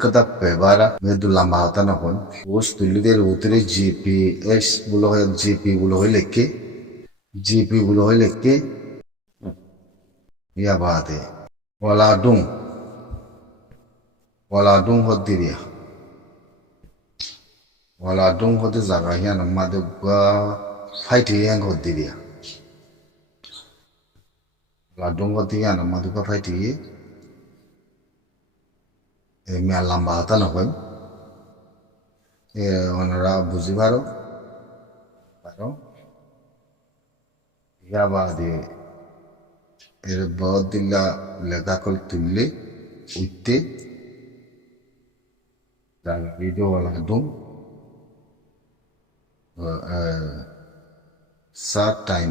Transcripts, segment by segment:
kada pebara medu lamba hata na hon os tulider utere GPS bulo hoy GP bulo hoy lekke GP bulo hoy lekke ya baade wala dung hodiria wala dung hodi jaga hian madu ga fight yang hodiria wala dung hodi hian madu ga fight ye মেয়া লম্বা হতা নকয় ওনারা বুঝি পারো ইয়া বাদে এর বহুত দিল্লা লেখা call তুললে উঠতে ভিডিও একদম সাতাই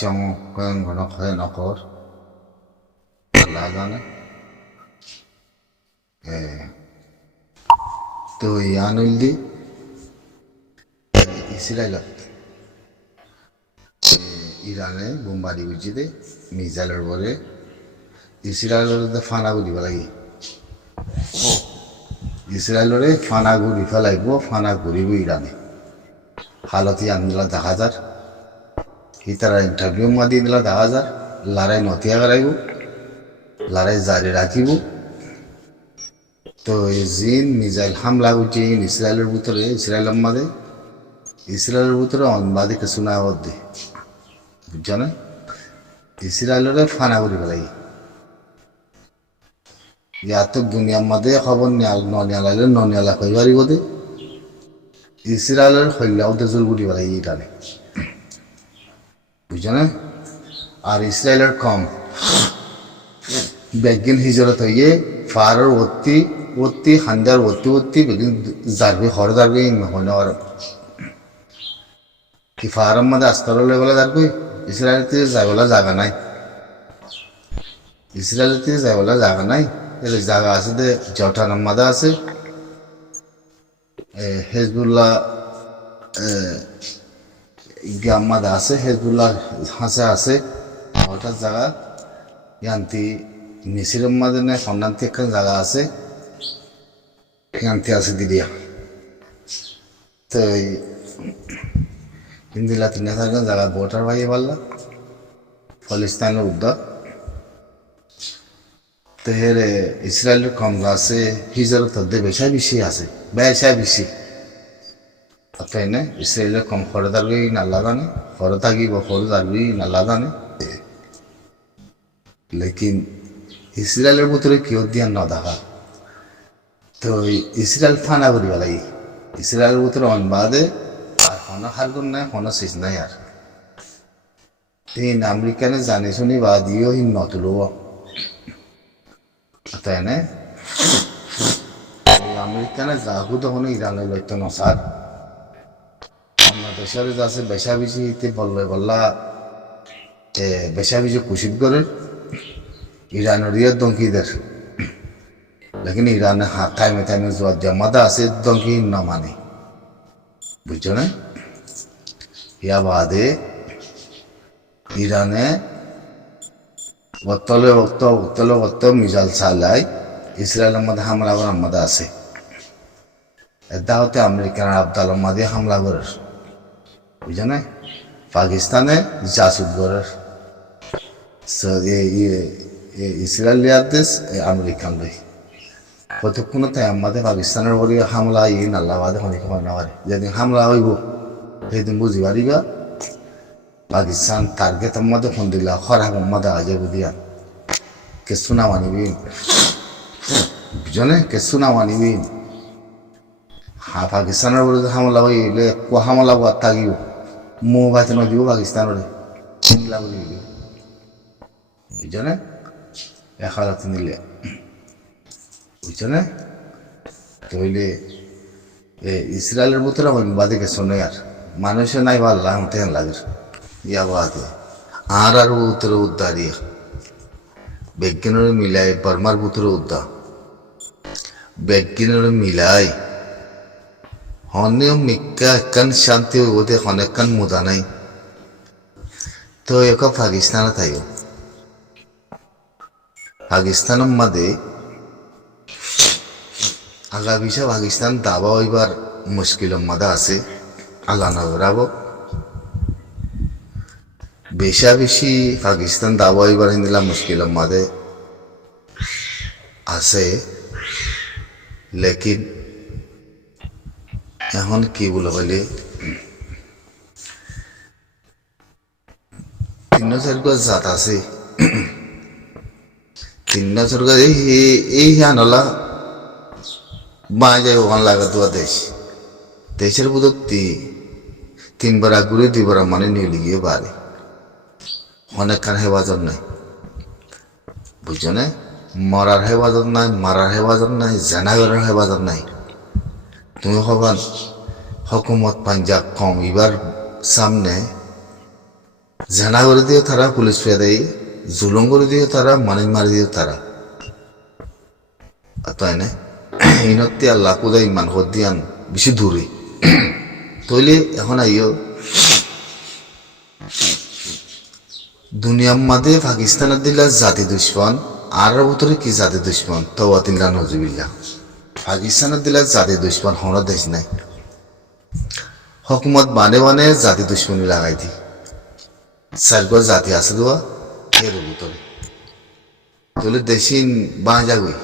চং কয়েন ঘন হয় নকর লাগানে তো ইয়ানুল্লি ইসরায়েল ইরানে বোমবারি বুঝিতে মিসাইলের পরে ইসরায়েলের ফানা গুলি ফেলাই ইসরায়েলের ফানা গুলি ফেলাইব ফানা ঘুরিব ইরানে হালতি আনদিলা 10,000 হিতারা ইন্টারভিউ মাদি দিলা 10,000 লড়াই নতিয়া করাইব লড়াই জারি রাখিব তো জিন মিসাইল হামলা করছে ইসরায়েলের ভিতরে ইসরায়েলের ভিতরে অনবাদে কিছু না বদ্ধে বুঝছো না ইসরায়েলের ফানা করি ফেলাই ইয়াত দুনিয়ার মধ্যে খবর ননিয়ালাইলে ননিয়ালা কই পারিব দে ইসরায়েলের হইলাও তেজুর গুটি ফেলাই ইরানে বুঝছো না আর ইসরায়েলের কম বেগিন হিজরত হইয়ে ফারর ওত্তি হান্দার ওত্তি বেগিন জারবে হর জারবে হয় না কি ফারাম মধ্যে আস্তরলে বলে জারবে ইসরায়েলতে যাইবলা জায়গা নাই ইসরায়েলতে যাইবলা জায়গা নাই এর জায়গা আছে দে জটানার মাদা আছে হেজবুল্লাহ গ্রাম মাদা আছে হেজবুল্লাহ হাসে আছে ওটার জায়গা ইয়ান্তি মিসিরের মাঝে নেই সন্ধান্তি একখান জায়গা আছে ইয়ান্তি আছে দিদিয়া তো হিন্দিলা 3,000 জায়গা ভোটার ভাইয়ে পারলা ফলিস্তানের উদ্যোগ তো হের ইসরায়েলের কম আছে হিজরত বেশা বেশি আছে বেশি তাই না ইসরায়েলের কম খরদারবি নাল্লা জানে খর থাকিব খরদারবি নাল্লা জানে লেকিন ইসরায়েলের ভিতরে কেউ দিয়া ন দেখা তো ইসরায়েল ফানা করি পেলাই ইসরায়েলের ভিতরে অনবাদে আর কোনো হারগুন নাই কোনো শেষ নাই আর তিন আমেরিকানে জানি শুনি বা দিও হিন নতুলব তাই না আমেরিকানে যাহু তখন ইরানের লইতো নসার বাংলাদেশের আছে বেশা বেশি বললা বেশা বেশি কুশিদ করে ইরানের দঙ্কিদের লেকিন ইরানে টাইমে জোয়ার জমাদা আছে দঙ্কি না মানে বুঝছো না ইয়া বাদে ইরানে বত্তলে মিজাইল চালাই ইসরায়েলের মধ্যে হামলা করার মধ্যে আছে এদাহতে আমেরিকার আবদালের মধ্যে হামলা করার বুঝছো না পাকিস্তানে জাসুদ করার ইসরায়েলিয়ার দেশ আমেরিকান লই কতক্ষণ তাই আমাদের পাকিস্তানের ওপরে হামলা নাল্লাবাদে অনেক হয় না পারে যেদিন হামলা হইব সেদিন বুঝি পারিবা পাকিস্তান টার্গেট আমাদের ফোন দিলা খরা আমাদের আজ বুঝিয়া কেসু না মানিবি বুঝনে কেসু না মানিবি পাকিস্তানের ওপরে হামলা হইলে হামলা করার থাকিও মো ভাতে নদীও পাকিস্তানের হামলা বলি বুঝনে এখালাতে নিলে বুঝছো না তইলে ইসরায়েলের ভিতরে বাদে গেছো না আর মানুষে নাই পারলাম তেন লাগে ইয়া বাদে আর ভিতরে উদ্ধার ইয়া বিজ্ঞানের মিলাই বর্মার ভিতরে উদ্ধার বিজ্ঞানের মিলাই হনেও মিক্কা একখান শান্তি হইতে অনেকখান মুদা নাই তো এক পাকিস্তানে থাইও পাকিস্তানের মধ্যে আগা পিছা পাকিস্তান দাবা হইবার মুশকিলের মাঝে আছে আল্লাহ নগরাব বেশা বেশি পাকিস্তান দাবা হইবার হিন্দিলা মুশকিলের মাঝে আছে লেকিন এখন কি বলে বলে তিন চারগো জাত আছে তিন চারগো এই হানলা বাঁ যায় ওখান লাগা দেওয়া দেশের প্রযুক্তি তিনবার ঘুরে দুইবার মানে নিয়ে গিয়ে বাড়ে অনেকখান হেফাজত নাই বুঝছো না মরার হেফাজত নাই মারার হেফাজত নাই জেনাগরের হেফাজত নাই তুমি হবান হকুমত পাঞ্জাব কম এবার সামনে জেনা করে দিও তারা পুলিশ পেয়ে দেয় জুলুম করে দিও তারা মানে মারি দিও তারা তাই না ইনত্তি আল্লাহ কোথায় ইমান হদিয়ান বেশি দূরে তৈলে এখন আইও দুনিয়ার মাঝে পাকিস্তানের দিলা জাতি দুশ্মন আর ভিতরে কি জাতি দুশ্মন তওয়াতিল্লা নজুবিল্লা পাকিস্তানের দিলা জাতি দুশ্মন হওয়ার দেশ নাই হকুমত বানে বানে জাতি দুশ্মনী লাগাই দি চারগর জাতি আছে দেওয়া এর ভিতরে তাহলে দেশিন বাঁ যাবি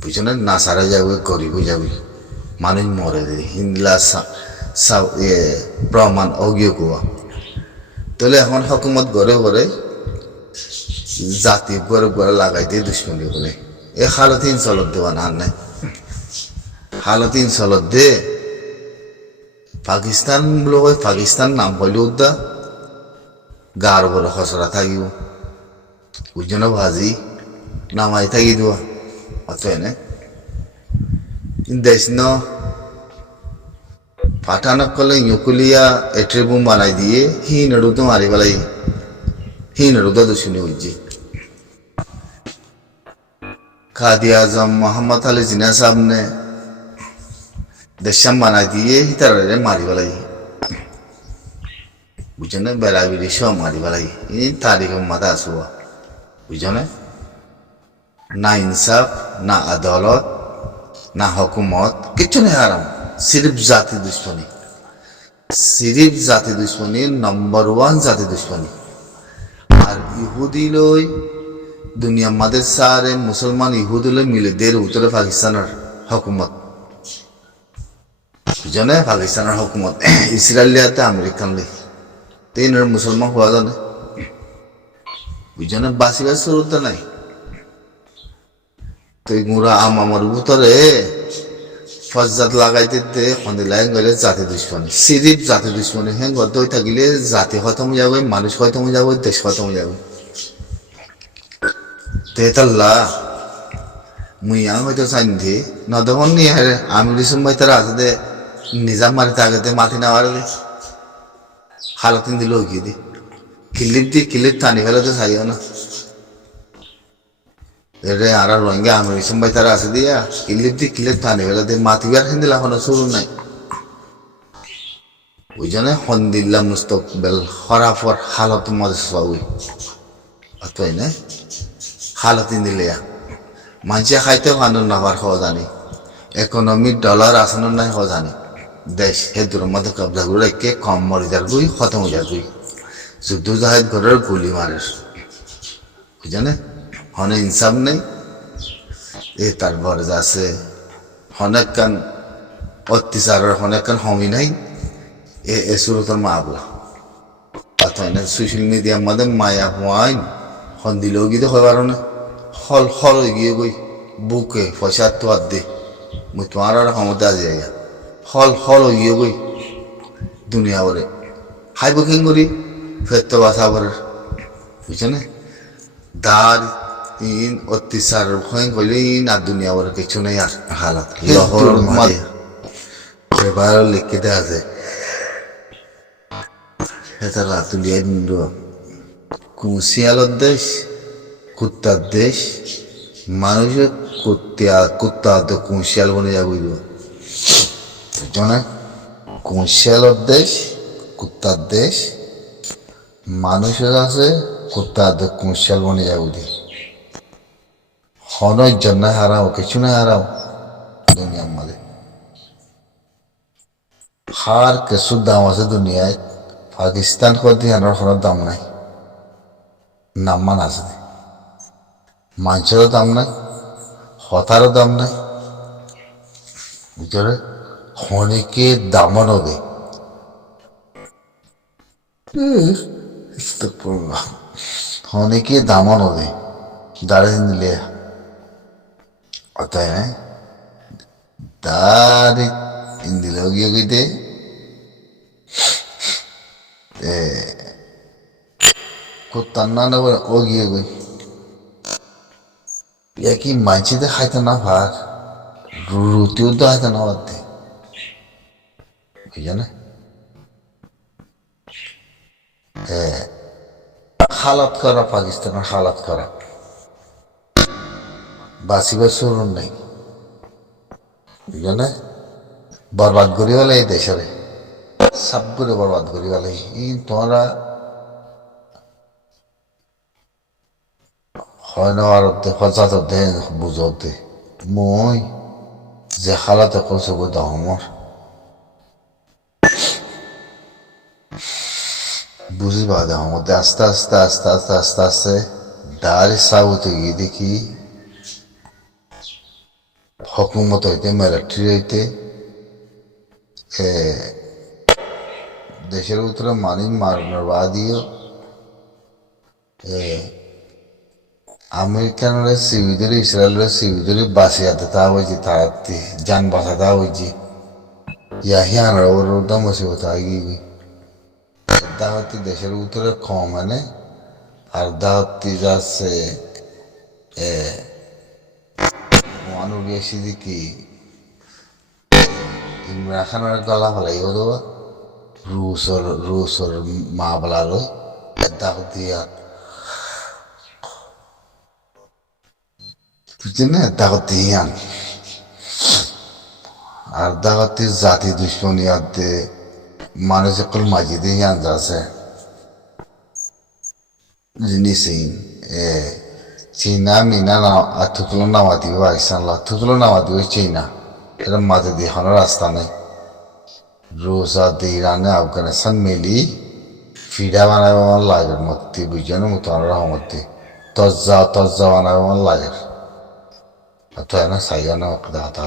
বুঝছো না না সারা যাবে গরিব যাবি মানুষ মরে দে হিন্দলা প্রমাণ অজ্ঞ কুয়া তাহলে এখন হকুমত ঘরে ঘরে জাতি ঘরে ঘরে লাগাই দিয়ে দুশ্মনী বলে এ হালতিন চলত দেওয়া না নাই হালতিন চলত দে পাকিস্তান লোক পাকিস্তান নাম হইলে উদ্দা গার বড় খসড়া থাকিব বুঝছো না ভাজি নামাই থাকি দেওয়া অত এনে দেশ ন পাঠানক কলে ইউকুলিয়া এট্রিবুম বানাই দিয়ে হি নড়ু তো মারি পেলাই হি নড়ু তো দুশুনি বুঝছি খাদি আজম মোহাম্মদ আলী জিনা সাহেব ने দেশাম বানাই দিয়ে হি তার মারি পেলাই বুঝছো না বেড়া বিড়ি সব মারি পেলাই এই তারিখ মাথা আসুয়া বুঝছো না ইনসাফ না আদালত না হকুমত কিচ্ছু নেই হারাম সিরিফ জাতি দুশ্মনী সিরিফ জাতি দুশ্মনী নম্বর ওয়ান জাতি দুশ্মনী আর ইহুদি লই দুনিয়ার মাঝে সারে মুসলমান ইহুদি লই মিলে দের উত্তরে পাকিস্তানের হকুমত বুঝনে পাকিস্তানের হকুমত ইসরায়েলিয়াতে আমেরিকান লই তিনের মুসলমান হওয়া জানে বুঝনে বাসিবার শুরুতে নাই তো গুড়া আমার ভিতরে ফজাত লাগাইতে দে খন্দিলাই গেলে জাতি দুশ্মনী সিরিপ জাতি দুশ্মনী হ্যাঁ গত থাকিলে জাতি খতম যাবে মানুষ খতম যাবে দেশ খতম যাবে তেতাল্লা মুইয়া হয়তো চাইনি নদমন নিয়ে হারে আমি সময় তারা আছে দে নিজাম মারি তাকে মাতি না পারলে হালতিন দিল কি দি কিলিপ টানি ফেলে তো চাইও না রে আর রোহিঙ্গা আমি সময় তারা আছে দিয়া কিলিপ টানি ফেলে দে মাতিবার হিন্দিলা এখনো শুরু নাই ওই জন্য হন্দিল্লা মুস্তকবেল হরাফর হালত মজা সবই অতই না হালতিন দিলে মানসিয়া খাইতে খানো নাবার খাওয়া জানি ইকোনমিক ডলার আসানো নাই খাওয়া জানি দেশ হেদুর মধ্যে কবজা করে কে কম মরি যার গুই খতম যার গুই যুদ্ধ জাহাজ ঘরের গুলি মারের বুঝানে হনে ইনসাফ নেই এ তার বরজ আছে অনেক কান অত্যাচারের অনেক কান হমি নাই এ সুরতর মা আবলা অথবা সোশ্যাল মিডিয়ার মধ্যে মায়া হওয়াইন হন দিলেও গিয়ে হবার না হল হল গিয়ে গই বুকে পয়সা তো আর দে মুই তোমার আর ক্ষমতা আছে হল গিয়ে গই দুনিয়া বলে হাই বুকিং করি ফের তো বাসা বরের বুঝছে না দার ইন অত্যাচার হয়ে গেলে না দুনিয়া বলে কিছু নেই আর হালাত লহর মাঝে এবার লিখে দেওয়া আছে এটা রাতুলিয়া দিন কুশিয়ালর দেশ কুত্তার দেশ মানুষের কুত্তা তো কুশিয়াল বনে যাবো কুশিয়ালর দেশ কুত্তার দেশ মানুষের আছে কুত্তা তো কুশিয়াল বনে যাবো হনর জন্য হারাও কিছু না হারাও দুনিয়ার মাঝে হার কিছুর দাম আছে দুনিয়ায় পাকিস্তান করতে হারার কোনো দাম নাই নাম্মান আছে মানুষেরও দাম নাই হতারও দাম নাই বুঝলে হনিকে দামনও দেয় হনিকে দামনও দেয় দাঁড়িয়ে দিলে তাই না dari indile ogi ogite kutanna na ogi ogi ya ki manchide খাইতে না পার রুটিও তো খাইতে না পারতে বুঝছো না হালাত করা পাকিস্তানের হালাত করা বাঁচিবার শুরু নেই বুঝছো না বরবাদ করি বলে এই দেশের সব করে বরবাদ করি বলে এই তোমরা হয় না আর হজাত দেন বুঝতে মই যে হালাতে কইছো গো দাও আমার বুঝিবা দাও মধ্যে আস্তে আস্তে আস্তে আস্তে আস্তে আস্তে দাঁড়ি সাউতে গিয়ে দেখি হকুমত হইতে মিলিটারি হইতে দেশের ভিতরে মানি মারানোর বাদিও আমেরিকানরা সিভিদের ইসরায়েলের সিভিদের বাঁচিয়াতে তা হয়েছে তাড়াতাড়ি যান বাঁচাতে হয়েছে ইয়াহিয়ান ওর দাম মুসিবত আগিয়ে দাওয়াতি দেশের ভিতরে কম মানে আর দাওয়াতি যাচ্ছে মানুষ সিদ্দিকি ইমরান খানের গলা ফেলাই হলো রুসর মা বলার দাওয়াতি বুঝছেন না দাওয়াতি ইয়ান আর দাওয়াতির জাতি দুশ্মনী আদে মানুষ সকল মাঝিদে ইয়ান যাচ্ছে জিনিস চীনা মিনা না আথুকলো নামা দিবে পাকিস্তান আথুকলো নামা দিবে চীনা এর মাঝে দিয়ে কোনো রাস্তা নেই রুশ আর ইরানে আফগানিস্তান মিলি ফিডা বানাবে আমার লাগের মধ্যে বুঝছেন মুতানোর মধ্যে তজ্জা বানাবে আমার লাগের তো না সাইগানো দেখা